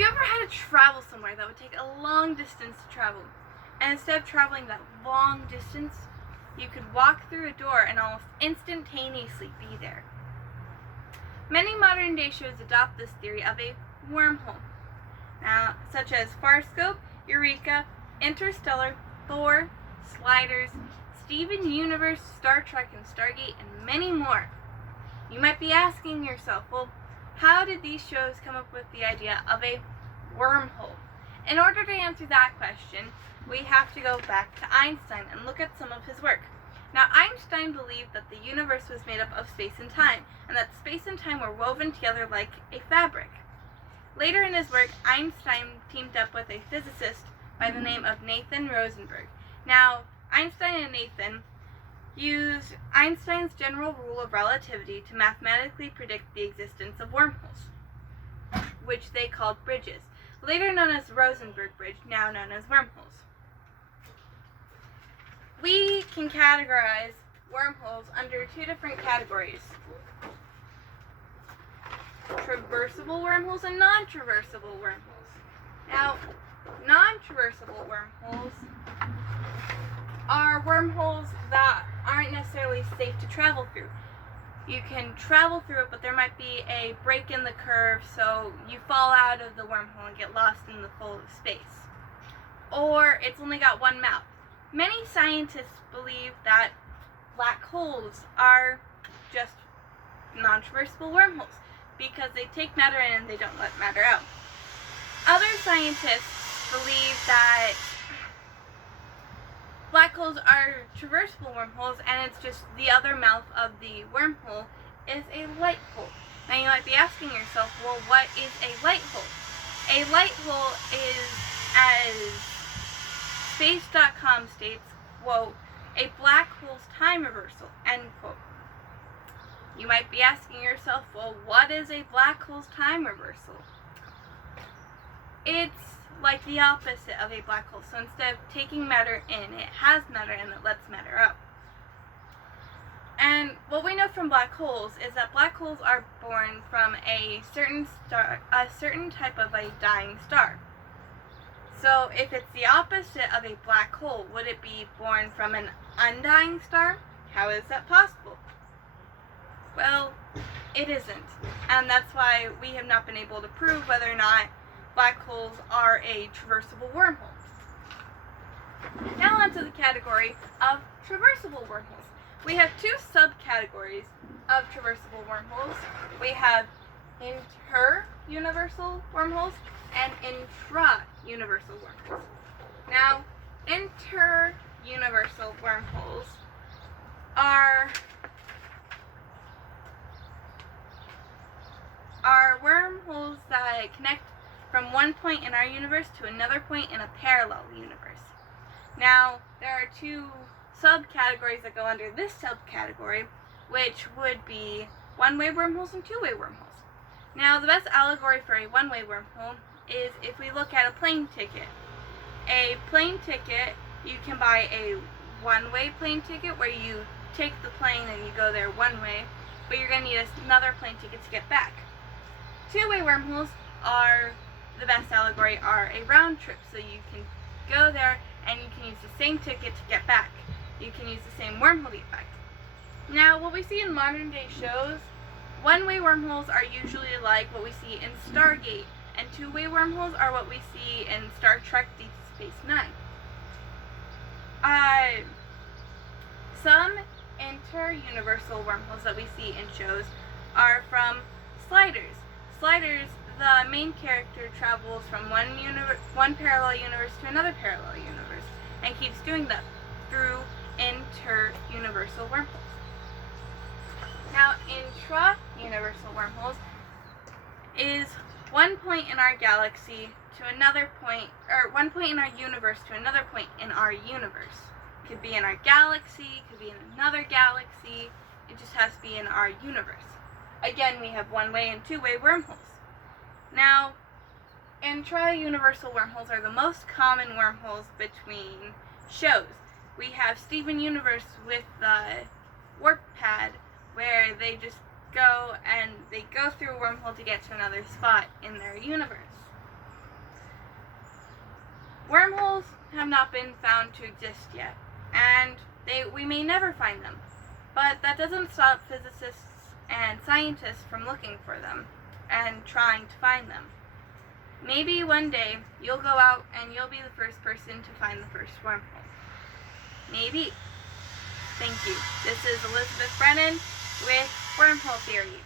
you ever had to travel somewhere that would take a long distance to travel, and instead of traveling that long distance, you could walk through a door and almost instantaneously be there? Many modern day shows adopt this theory of a wormhole, now, such as Farscape, Eureka, Interstellar, Thor, Sliders, Steven Universe, Star Trek, and Stargate, and many more. You might be asking yourself, well, how did these shows come up with the idea of a wormhole? In order to answer that question, we have to go back to Einstein and look at some of his work. Now, Einstein believed that the universe was made up of space and time, and that space and time were woven together like a fabric. Later in his work, Einstein teamed up with a physicist by the name of Nathan Rosenberg. Now, Einstein and Nathan used Einstein's general rule of relativity to mathematically predict the existence of wormholes, which they called bridges, later known as Rosenberg Bridge, now known as wormholes. We can categorize wormholes under two different categories: traversable wormholes and non-traversable wormholes. Now, non-traversable wormholes are wormholes that aren't necessarily safe to travel through. You can travel through it, but there might be a break in the curve, so you fall out of the wormhole and get lost in the full of space. Or it's only got one mouth. Many scientists believe that black holes are just non-traversable wormholes because they take matter in and they don't let matter out. Other scientists believe that black holes are traversable wormholes, and it's just the other mouth of the wormhole is a light hole. Now you might be asking yourself, well, what is a light hole? A light hole is, as Space.com states, quote, a black hole's time reversal, end quote. You might be asking yourself, well, what is a black hole's time reversal? It's like the opposite of a black hole. So instead of taking matter in, it has matter in that lets matter out. And what we know from black holes is that black holes are born from a certain type of a dying star. So if it's the opposite of a black hole, would it be born from an undying star? How is that possible? Well, it isn't. And that's why we have not been able to prove whether or not black holes are a traversable wormhole. Now on to the category of traversable wormholes. We have two subcategories of traversable wormholes. We have inter-universal wormholes and intra-universal wormholes. Now, inter-universal wormholes are wormholes that connect from one point in our universe to another point in a parallel universe. Now, there are two subcategories that go under this subcategory, which would be one-way wormholes and two-way wormholes. Now, the best allegory for a one-way wormhole is if we look at a plane ticket. A plane ticket, you can buy a one-way plane ticket where you take the plane and you go there one way, but you're going to need another plane ticket to get back. Two-way wormholes are the best allegory are a round trip, so you can go there and you can use the same ticket to get back. You can use the same wormhole to get back. Now, what we see in modern day shows, one-way wormholes are usually like what we see in Stargate, and two-way wormholes are what we see in Star Trek Deep Space Nine. Some inter-universal wormholes that we see in shows are from Sliders. Sliders, the main character travels from one parallel universe to another parallel universe, and keeps doing that through inter-universal wormholes. Now, intra-universal wormholes is one point in our galaxy to another point, or one point in our universe to another point in our universe. Could be in our galaxy, could be in another galaxy, it just has to be in our universe. Again, we have one-way and two-way wormholes. Now, intra-universal wormholes are the most common wormholes between shows. We have Steven Universe with the warp pad, where they just go and they go through a wormhole to get to another spot in their universe. Wormholes have not been found to exist yet, and we may never find them, but that doesn't stop physicists and scientists from looking for them and trying to find them. Maybe one day you'll go out and you'll be the first person to find the first wormhole. Maybe. Thank you. This is Elizabeth Brennan with Wormhole Theory.